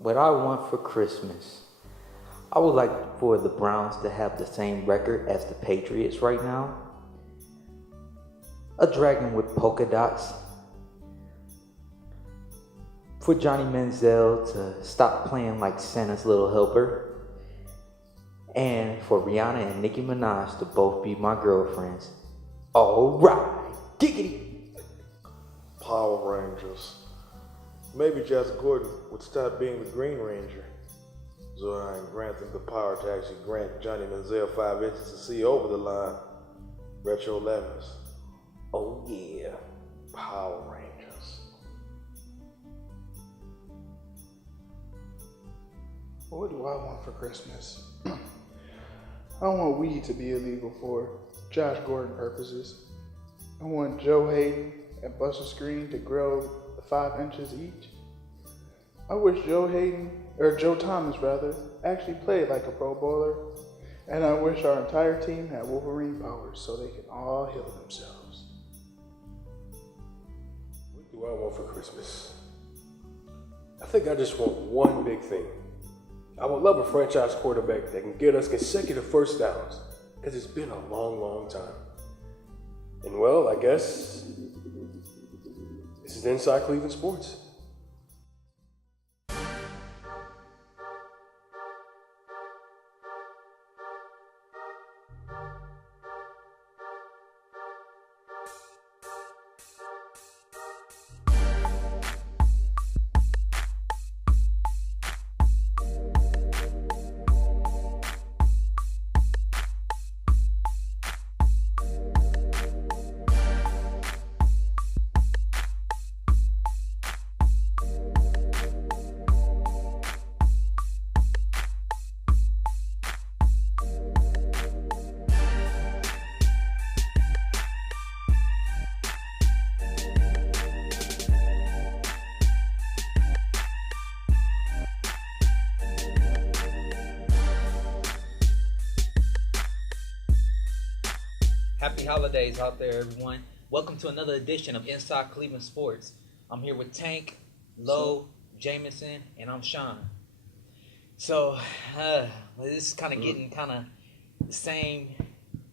What I want for Christmas, I would like for the Browns to have the same record as the Patriots right now. A dragon with polka dots. For Johnny Manziel to stop playing like Santa's little helper. And for Rihanna and Nicki Minaj to both be my girlfriends. Alright, giggity! Power Rangers. Maybe Jess Gordon would stop being the Green Ranger. So I grant them the power to actually grant Johnny Manziel 5 inches to see over the line. Retro Levis. Oh yeah. Power Rangers. What do I want for Christmas? I want weed to be illegal for Josh Gordon purposes. I want Joe Hayden and Buster Screen to grow 5 inches each. I wish Joe Thomas actually played like a Pro Bowler. And I wish our entire team had Wolverine powers so they can all heal themselves. What do I want for Christmas? I think I just want one big thing. I would love a franchise quarterback that can get us consecutive first downs, because it's been a long, long time. And well, I guess this is Inside Cleveland Sports. Happy holidays out there, everyone. Welcome to another edition of Inside Cleveland Sports. I'm here with Tank, Lowe, Jameson, and I'm Sean. So, this is kind of getting kind of the same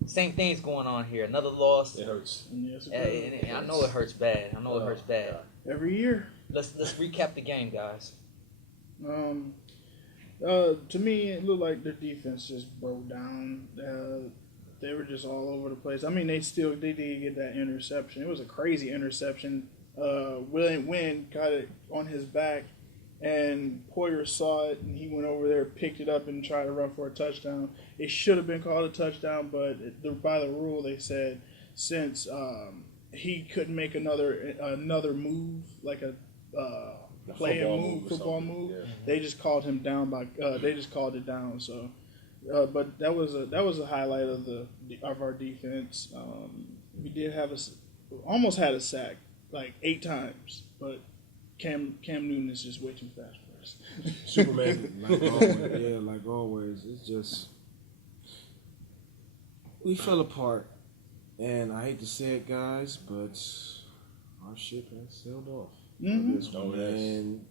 things going on here. Another loss. It hurts. Yes, And I know it hurts bad. It hurts bad. Every year. Let's recap the game, guys. To me, it looked like their defense just broke down. They were just all over the place. I mean, they did get that interception. It was a crazy interception. William Wynn got it on his back, and Poyer saw it, and he went over there, picked it up, and tried to run for a touchdown. It should have been called a touchdown, but by the rule, they said since he couldn't make another move, like a football move, yeah. they just called him down they just called it down. So. But that was a highlight of our defense. We did have almost had a sack like 8 times, but Cam Newton is just way too fast for us. Superman. Like always. It's just we fell apart, and I hate to say it, guys, but our ship has sailed off. Mm-hmm. And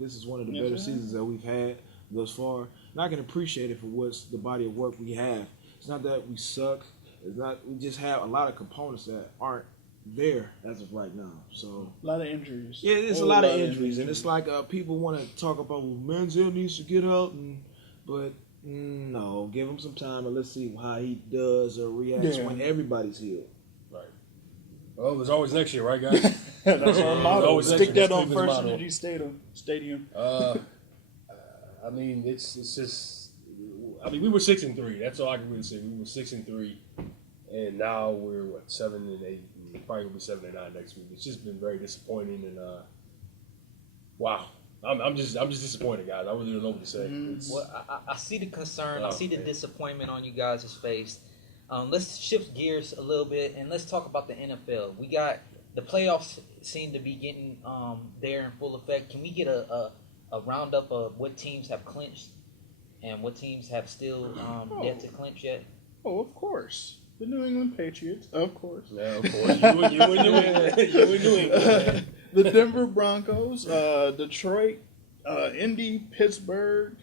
this is one of the better seasons that we've had thus far, and I can appreciate it for what's the body of work we have. It's not that we suck. It's not. We just have a lot of components that aren't there as of right now. So a lot of injuries. Yeah, there's a lot of injuries, and it's like people want to talk about Manziel needs to get out, but no, give him some time and let's see how he does or reacts when everybody's healed. Right. Well, there's always next year, right, guys? That's our motto. Stick that on First motto. Energy Stadium. I mean, it's just. I mean, we were 6-3. That's all I can really say. We were 6-3, and now we're 7-8. We're probably gonna be 7-9 next week. It's just been very disappointing, and wow, I'm just disappointed, guys. I really don't know what to say. Well, I see the concern. I see the disappointment on you guys' face. Let's shift gears a little bit and let's talk about the NFL. We got the playoffs seem to be getting there in full effect. Can we get a roundup of what teams have clinched and what teams have still yet to clinch yet? Oh, of course. The New England Patriots, of course. Yeah, of course. You in New England. You in New England. The Denver Broncos, Detroit, Indy, Pittsburgh,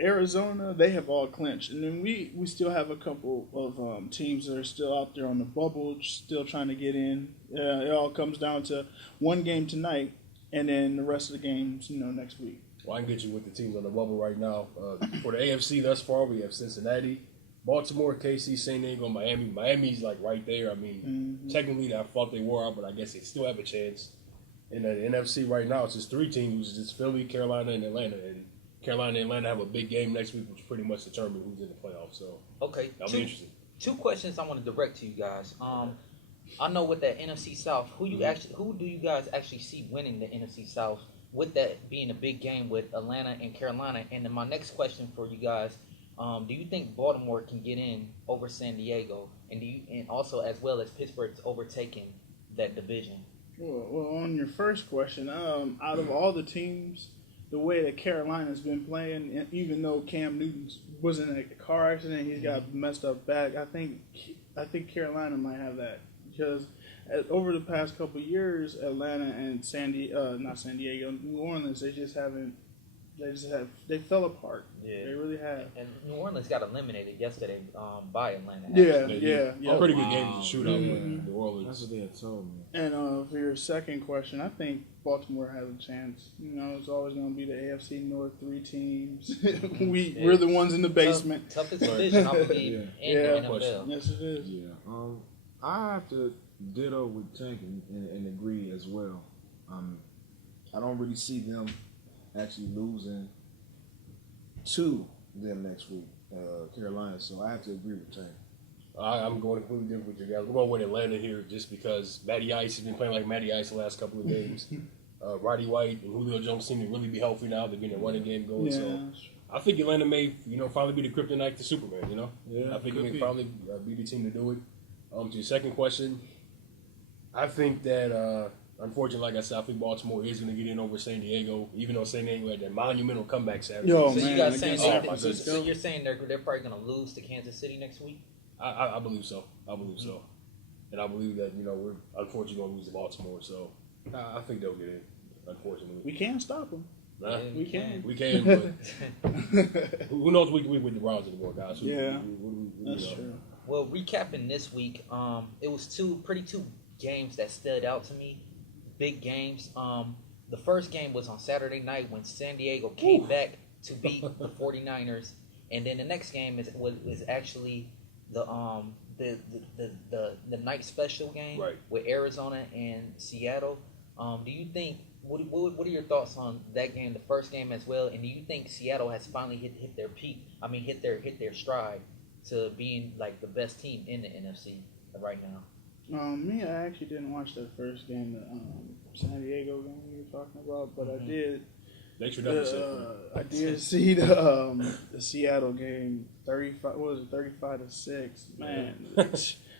Arizona, they have all clinched, and then we still have a couple of teams that are still out there on the bubble, still trying to get in. It all comes down to one game tonight, and then the rest of the games, next week. Well, I can get you with the teams on the bubble right now. For the AFC thus far, we have Cincinnati, Baltimore, KC, San Diego, Miami. Miami's like right there. I mean, technically I thought they were out, but I guess they still have a chance. In the NFC right now, it's just 3 teams. It's just Philly, Carolina, and Atlanta. And Carolina and Atlanta have a big game next week, which pretty much determines who's in the playoffs. So Okay. that'll be interesting. 2 questions I want to direct to you guys. I know with that NFC South, who do you guys actually see winning the NFC South? With that being a big game with Atlanta and Carolina, and then my next question for you guys: do you think Baltimore can get in over San Diego, and also as well as Pittsburgh's overtaking that division? Well, on your first question, out of all the teams, the way that Carolina's been playing, even though Cam Newton was in a car accident, he's got messed up back. I think Carolina might have that because over the past couple of years, Atlanta and not San Diego, New Orleans, they fell apart. Yeah. They really have. And New Orleans got eliminated yesterday by Atlanta. Yeah. Pretty good game to shoot out Mhm. with New Orleans. That's what they had told me. And for your second question, I think Baltimore has a chance. It's always going to be the AFC North 3 teams. We're the ones in the basement. Toughest division, I believe, in the NFL. Yes, it is. Yeah. I have to ditto with Tank and agree as well. I don't really see them actually losing to them next week, Carolina. So I have to agree with Tank. I'm going completely different with you guys. We're going with Atlanta here just because Matty Ice has been playing like Matty Ice the last couple of games. Roddy White and Julio Jones seem to really be healthy now. They're getting a running game going. So I think Atlanta may, finally be the kryptonite to Superman, Yeah, I think could it may be. probably be the team to do it. To your second question, I think that, unfortunately, like I said, I think Baltimore is going to get in over San Diego, even though San Diego had that monumental comeback Saturday. Yo, So man, you guys saying against San so Francisco. you're saying they're probably going to lose to Kansas City next week? I believe so. And I believe that, we're unfortunately going to lose to Baltimore. So I think they'll get in, unfortunately. We can't stop them. Nah, Yeah, We can. we can, but who knows week to week with the Browns anymore, guys. That's true. Well, recapping this week, it was two games that stood out to me, big games. The first game was on Saturday night when San Diego came back to beat the 49ers, and then the next game is actually the night special game Right. with Arizona and Seattle. Do you think? What are your thoughts on that game, the first game as well? And do you think Seattle has finally hit their peak? I mean, hit their stride to being like the best team in the NFC right now? Me, I actually didn't watch that first game, the San Diego game you were talking about, but I did. Thanks for that. I did see the Seattle game. 35. What was it? 35-6. Man,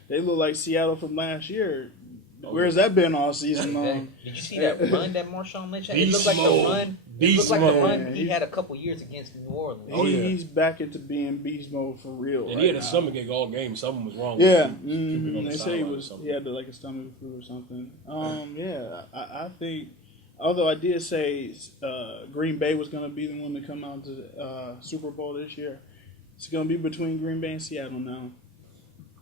they look like Seattle from last year. Where's that been all season long? Did you see that run that Marshawn Lynch had? It Beast looked like the mode. run. It Beast looked like the mode. run he had a couple years against New Orleans. Oh, yeah. He's back into being beast mode for real. And right he had a now. stomach ache all game. Something was wrong Yeah, with him. On the they say sideline or something. he had like a stomach flu or something. I think. Although I did say Green Bay was going to be the one to come out to the Super Bowl this year, it's going to be between Green Bay and Seattle now.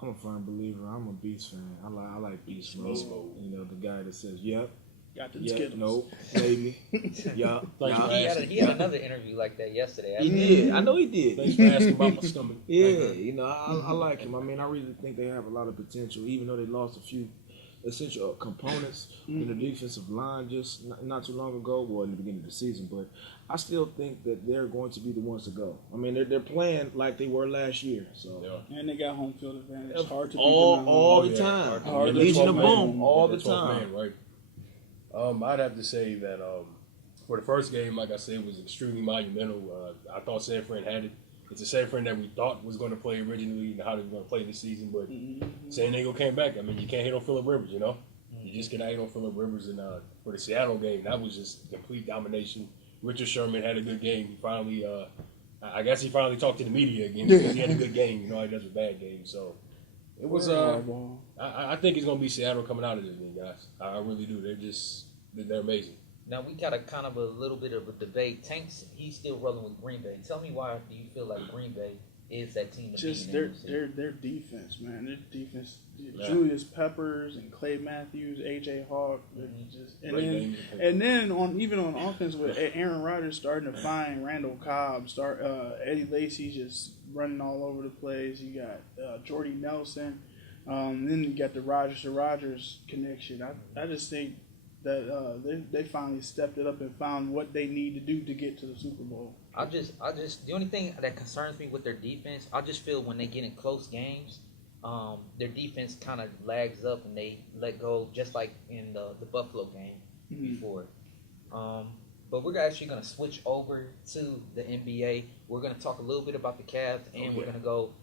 I'm a firm believer. I'm a Beast fan. I like Beast mode. Beast mode. The guy that says, "Yep, Got the yep, Skittles. nope, maybe, yup." Thanks for nah." He had another interview like that yesterday. He did. I know he Thanks did. for asking about my stomach. Yeah, I like him. I mean, I really think they have a lot of potential, even though they lost a few essential components in the defensive line just not too long ago, well, in the beginning of the season. But I still think that they're going to be the ones to go. I mean, they're playing like they were last year. So Yeah. And they got home field advantage. It's hard to beat all them at all home. the time, Hard to Legion of beat Boom them. all the That's what I'm time. saying, right? I'd have to say that for the first game, like I said, it was extremely monumental. I thought San Fran had it. It's the San Fran that we thought was going to play originally and how they were going to play this season. But San Diego came back. I mean, you can't hit on Phillip Rivers, You just cannot hit on Phillip Rivers. And for the Seattle game, that was just complete domination. Richard Sherman had a good game. He finally, I guess he finally talked to the media again because he had a good game. He does with bad games. So it was. I think it's going to be Seattle coming out of this game, guys. I really do. They're amazing. Now we got a kind of a little bit of a debate. Tank's he's still rolling with Green Bay. Tell me why do you feel like Green Bay is that team to Just beat in their NFC? defense, man. Their defense. Yeah. Julius Peppers and Clay Matthews, AJ Hawk, they're just Great and then on offense with Aaron Rodgers starting to find Randall Cobb, Eddie Lacy just running all over the place. You got Jordy Nelson, then you got the Rodgers to Rodgers connection. I just think that they finally stepped it up and found what they need to do to get to the Super Bowl. I just the only thing that concerns me with their defense, I just feel when they get in close games, their defense kind of lags up and they let go, just like in the Buffalo game before. But we're actually going to switch over to the NBA. We're going to talk a little bit about the Cavs, and we're going to go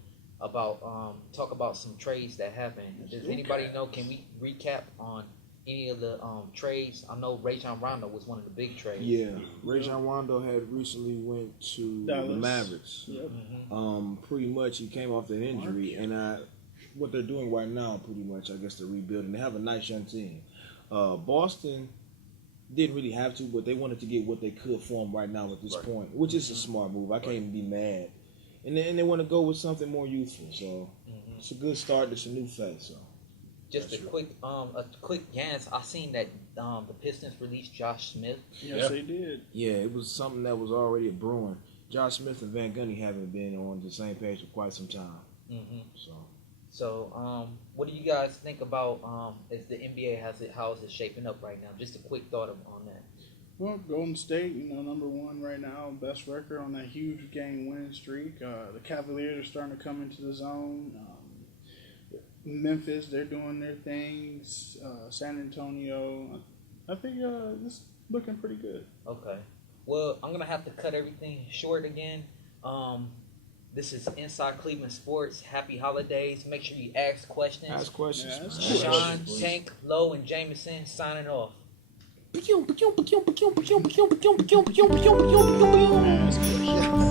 about talk about some trades that happened. Does anybody know? Can we recap on any of the trades? I know Rajon Rondo was one of the big trades. Yeah, Rajon Rondo had recently went to the Dallas. Mavericks. Yep. Pretty much he came off that injury, and what they're doing right now, pretty much, I guess they're rebuilding. They have a nice young team. Boston didn't really have to, but they wanted to get what they could for him right now at this point, which is a smart move. I can't even be mad. And they want to go with something more youthful, so it's a good start. It's a new face, so. Just a quick glance. I seen that the Pistons released Josh Smith. Yes, they did. Yeah, it was something that was already brewing. Josh Smith and Van Gundy haven't been on the same page for quite some time. So, what do you guys think about as the NBA how is it shaping up right now? Just a quick thought on that. Well, Golden State, number one right now, best record on that huge game winning streak. The Cavaliers are starting to come into the zone. Memphis, they're doing their things. San Antonio, I think it's looking pretty good. Okay. Well, I'm gonna have to cut everything short again. This is Inside Cleveland Sports. Happy holidays. Make sure you ask questions. Ask questions. Yeah, ask Sean, Tank, Lowe, and Jameson signing off. Ask questions.